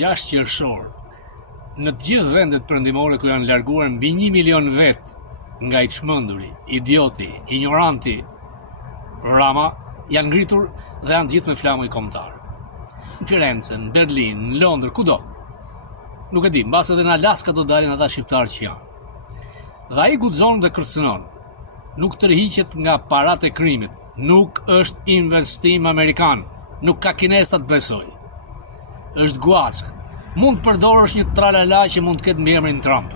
6 qershor, në të gjithë vendet perëndimore ku janë larguar mbi 1 milion vet nga i çmenduri, idioti, ignoranti, Rama, janë ngritur dhe janë gjithë me flamuj kombëtar. Në Firenze, në Berlin, në Londër, kudo. Nuk e di, mbas edhe në Alaska do dalin ata shqiptarë që janë. Dhe ai guxon dhe kërcënon. Nuk tërhiqet nga paratë e krimit. Nuk është investim amerikan. Nuk ka kinesta të besoj. Është guack. Mund të përdorësh një tralala që mund të ketë mbiemrin Trump.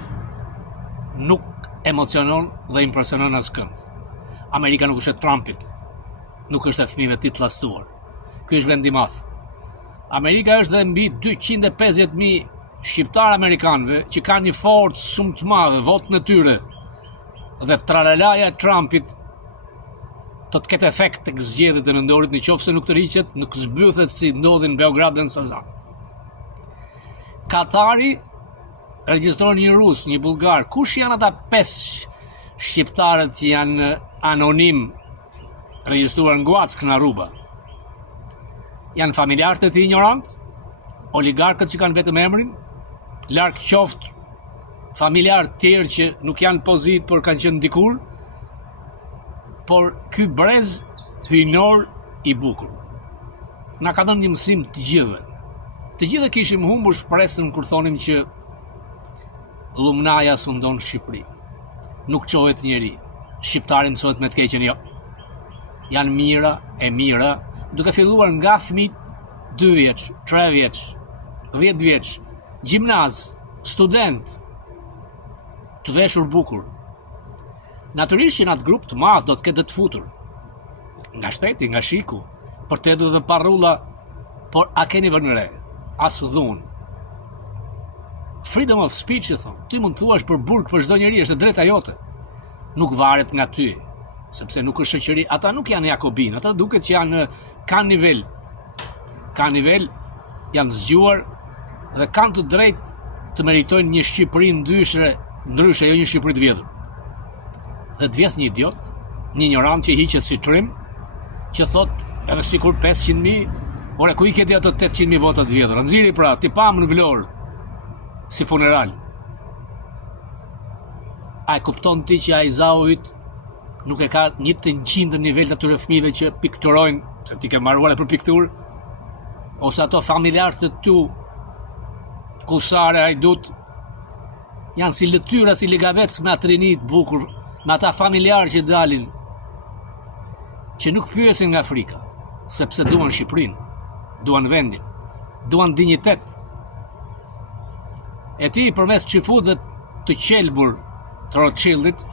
Nuk emocionon dhe impresionon askënd. Amerika nuk është e Trumpit. Nuk është e fëmijëve të llastuar. Ky është vend i madh. Amerika është dhe mbi 250.000 shqiptar amerikanëve që kanë një forcë shumë të madhe, votën e tyre. Dhe tralalaja e Trumpit do të ketë efekt tek zgjedhjet e nëndorit nëse nuk tërhiqet, nuk zbythet si ndodhi në Beograd dhe në Sazan. Katari regjistron një rus, një bullgar. Kush janë ata 5 shqiptarët që janë anonim regjistruar në Guack në Aruba? Janë familjarët e tij ignorant, oligarkët që kanë vetëm emrin, larg qoftë familjarë tjerë që nuk janë pozit por kanë qenë dikur, por ky brez hyjnor i bukur na ka dhënë një mësim të gjithëve. Të gjithë kishim humbur shpresën kur thonim që Lumnaja sundon Shqipëri. Nuk qohet njeri. Shqiptari mësohet me të keqen, jo. Janë mira e mira, duke filluar nga fëmijë 2 vjeç, 3 vjeç, 10 vjeç, gjimnaz, student, të veshur bukur. Natyrisht që në atë grup të madh do të ketë të futur. Nga shteti, nga shiku, për të edhe dhe parrulla, por a keni vënë re? As dhunë. Freedom of speech, e thonë. Ti mund të thuash për burg për çdo njeri, është drejta jote. Nuk varet nga ty, sepse nuk është shoqëri. Ata nuk janë jakobin, ata duket që janë kanë nivel. Kanë nivel, janë zgjuar dhe kanë të drejtë të meritojnë një Shqipëri ndryshe, jo një Shqipëri të vjetër. Dhe të vjedh një idiot, një ignorant që hiqet si trim, që thot, edhe sikur 500.000, ore ku i keti ato 800.000 vota të vjetër? Nxiri pra, ti pam në Vlorë, si funeral. A e kupton ti që ai zaujt nuk e ka 100% nivel të atyre fëmijëve që pikturojnë, se ti ke marruar për pikturë, ose ato familjarët të tu, Kusare, Hajdut, janë si lëtyra, si ligavec me atrinit bukur, me ata familjarë që dalin, që nuk pyesin nga Afrika, sepse duan Shqipërinë, duan vendin, duan dinjitet. E ti përmes çifutëve të qelbur të Rothschildit,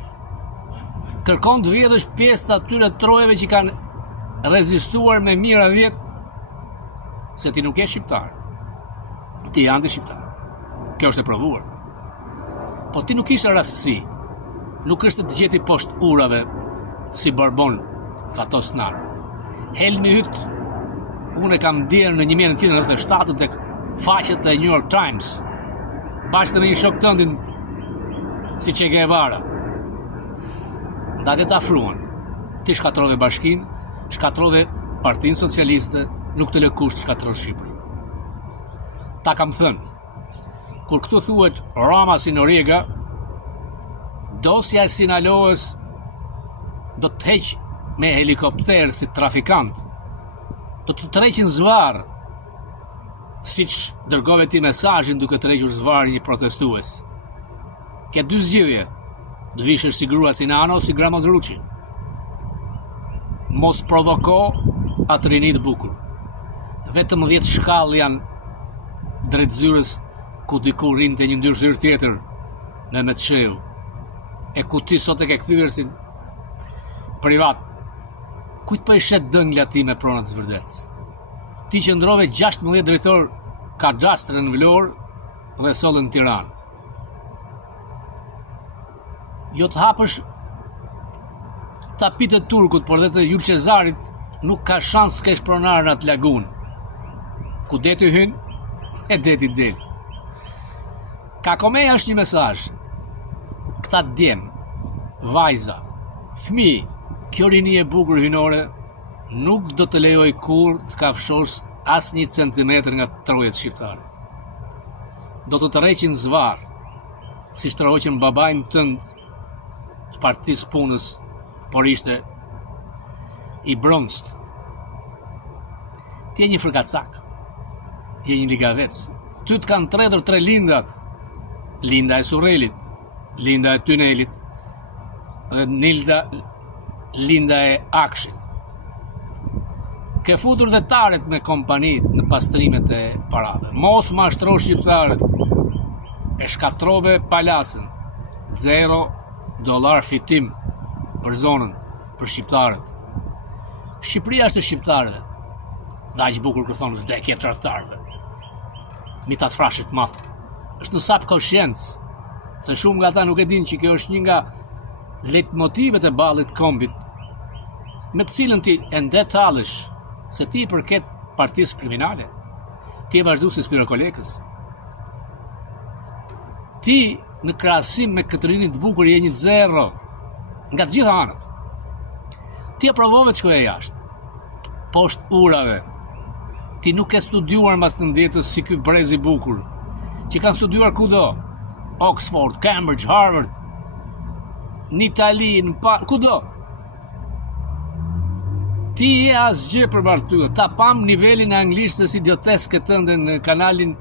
kërkon të vjedhësh pjesë të atyre trojeve që kanë rezistuar me mira vjet, se ti nuk je shqiptar. Ti je anti-shqiptar. Kjo është e provuar. Po ti nuk ishe rastësi. Nuk është të gjeti poshtë urave si Bourbon, Fatos Nar. Helmi hyt, unë e kam ndjerë në 1997 tek faqet e New York Times, bashkë me një shok tëndin si Che Guevara. Ndatë të afruan. Ti shkatrove bashkin, shkatrove Partinë Socialiste, nuk të lë kusht shkatrosh Shqipërinë. Ta kam thënë, kur këtu thuhet Rama si Noriega, dosja e Sinaloës do të heq me helikopter si trafikant, do të tërheqin zvarr, siç dërgove ti mesazhin duke tërhequr zvarr një protestues. Ke 2 zgjidhje, të vishësh si grua Sinano si Gramoz Ruçi. Mos provoko atë rini të bukur. Vetëm 10 shkallë janë drejt zyrës ku diku rinte një ndyrshir tjetër në Metsheu. E ku ti sot e ke kthyer si privat. Kujt po i shet dëngla ti me pronat zvërdec? Ti qëndrove 16 drejtor kadastre në Vlorë dhe sollën në Tiranë. Jo të hapësh tapit e Turkut, por dhe të Jul Cezarit nuk ka shans të kesh pronar në atë lagun. Ku deti hyn, e deti del. Kakomeja është një mesazh. Këta djem, vajza, fëmijë, kjo rini e bukur hynore nuk do të lejoj kur të kafshosh as 1 centimetër nga trojet shqiptare. do të tërheqin zvar, si tërhoqën babajnë tënd të partisë punës, por ishte i bronzt. Ti je një frikacak, je një ligavec. Ty të kanë tredhur 3 lindat, linda e Surrelit, linda e Tynelit, dhe linda e Akshit. Ke futur dhe taret me kompanit në pastrimet e parave. Mos mashtro shqiptarët. E shkatrove palasën. $0 fitim për zonën, për shqiptarët. Shqipëria është e shqiptarëve. Dhe aq bukur kur thonë vdekje tradhtarëve. Mi ta të frashit math. Është në sap koshiencë. Se shumë nga ta nuk e din që kjo është një nga leitmotivet e ballit kombit, me të cilën ti e ndetallësh se ti i përket partisë kriminale. Ti e vazhdu si Spirokolekës. Ti në krahasim me këtë rinit të bukur je një 0 nga të gjitha anët. Ti e provove të shkoje jashtë, poshtë urave. Ti nuk e studiuar mbas të ndjetës si ky brez i bukur, që kanë studiuar kudo, Oxford, Cambridge, Harvard, në Itali, kudo. Ti je asgjë përbalë ty, ta pam nivelin e anglishtes idioteske tënde në kanalin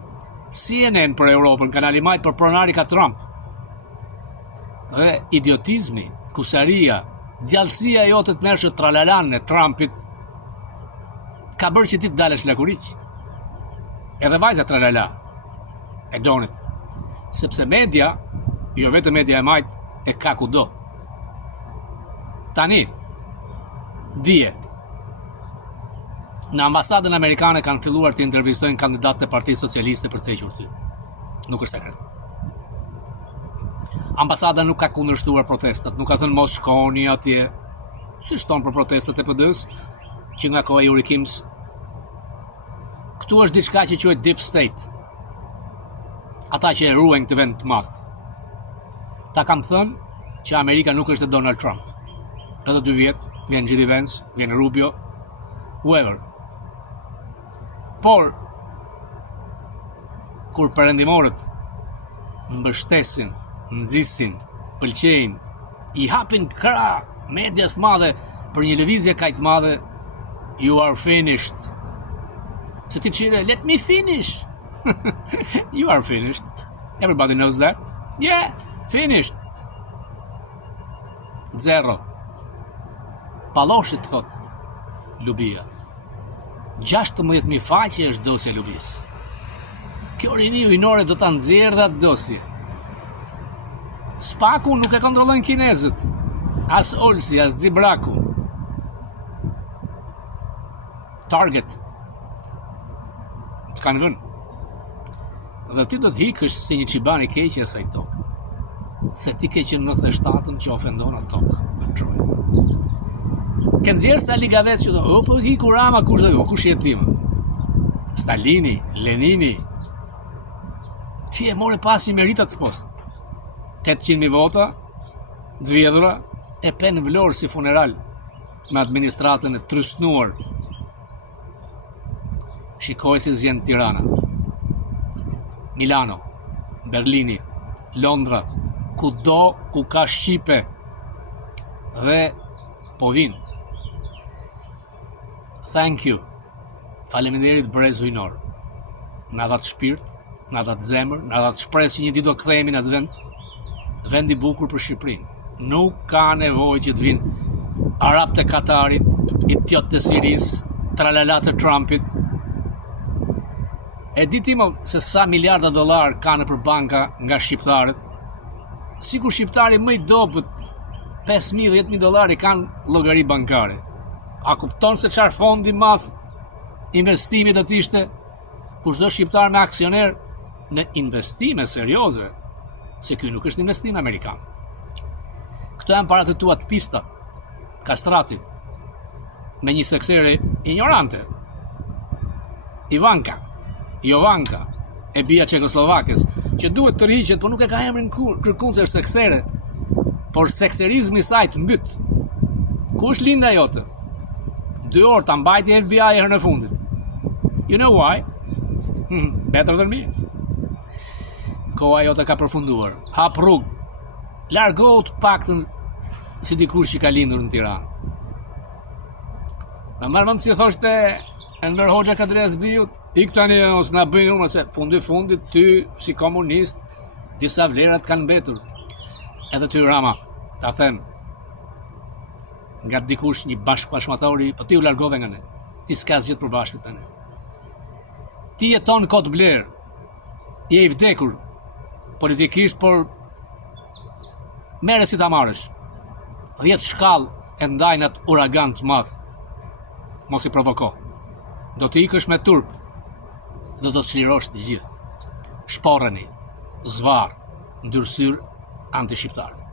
CNN për Europën, kanali majtë për pronari ka Trump. Dhe idiotizmi, kusaria, djallësia jote të mërshë tralalan e Trumpit, ka bërë që ti të dalesh lakuriq. Edhe vajza tralala, e donit. Sepse media, jo vetë media e majtë, e ka kudo. Tani, dije, në ambasadën amerikane kanë filluar të intervistojnë kandidatët e Partisë Socialiste për të hequr ty. Nuk është sekret. Ambasada nuk ka kundërshtuar protestat, nuk ka thënë mos shkoni atje, si shton për protestat e PD-s, që nga koha e Urikims. Këtu është diçka që quhet Deep State. Ata që e ruajnë këtë vend të madh. Ta kam thënë që Amerika nuk është e Donald Trump. Edhe 2 vjet, vjen J.D. Vance, vjen Rubio, whoever. Por, kur perëndimorët mbështesin, nxisin, pëlqejnë, i hapin krah medias madhe për një lëvizje kaq të madhe, you are finished. Se ti qire, let me finish. You are finished. Everybody knows that. Yeah, finished. 0. Palloshit, thot Lubia. 16.000 faqe është dosja e Lubis. Kjo rini ujnore do ta nxjerrë dhe atë dosje. Spaku nuk e kontrollojnë kinezët. As Olsi, as Zibraku. Target. Të kanë vënë. Dhe ti do të hikësh si një qiban i keqe asaj tokë. Se ti ke që 97-ën që ofendon atë tokë. Ke nxjerrë sa ligavec që do, po hiku Rama, kush do jo, kush jetim? Stalini, Lenini. Ti e more pasi meritat të post. 800.000 vota, zvedhura, e pen vlorë si funeral me administratën e trysnuar. Shikoj si zjen Tirana, Milano, Berlini, Londra, kudo ku ka Shqipe dhe po vinë. Thank you. Faleminderit brez ujnor. Na dha të shpirt, na dha të zemër, na dha të shpresë që një ditë do kthehemi në atë vend. Vend i bukur për Shqipërinë. Nuk ka nevojë që të vinë arab të Katarit, idiot të Sirisë, tralala të Trumpit. E di ti më se sa miliarda dollar kanë për banka nga shqiptarët. Sikur shqiptari më i dobët 5.000-10.000 dollar kanë llogari bankare. A kupton se çfarë fondi madh investimi do të ishte kushdo shqiptar me aksioner në investime serioze, se ky nuk është investim amerikan. Këto janë paratë tua të pista, kastratit, me një seksere ignorante. Jovanka, e bia Çekoslovakës, që duhet të rriqet, por nuk e ka emrin kërkuese seksere, por sekserizmi i saj të mbyt. Ku është linda jote? 2 orë ta mbajti FBI herën e fundit. You know why? Better than me. koha jote ka përfunduar. Hap rrugë. Largohu të paktën si dikush që ka lindur në Tiranë. Në marrë mend si thoshte Enver Hoxha Kadrias Biut, ik tani ose na bëjnë numër se fundit ty si komunist disa vlerat kanë mbetur. Edhe ty Rama, ta them, nga dikush një bashkëpashmatori, po ti u largove nga ne. Ti s'ka asgjë për bashkët tani. Ti jeton kot bler. Je i vdekur politikisht, por merre si ta marrësh. 10 shkallë e ndajnë atë uragan të madh. Mos i provoko. Do të ikësh me turp. Do të çlirosh të gjithë. Shporreni, zvarr, ndyrsyr anti-shqiptar.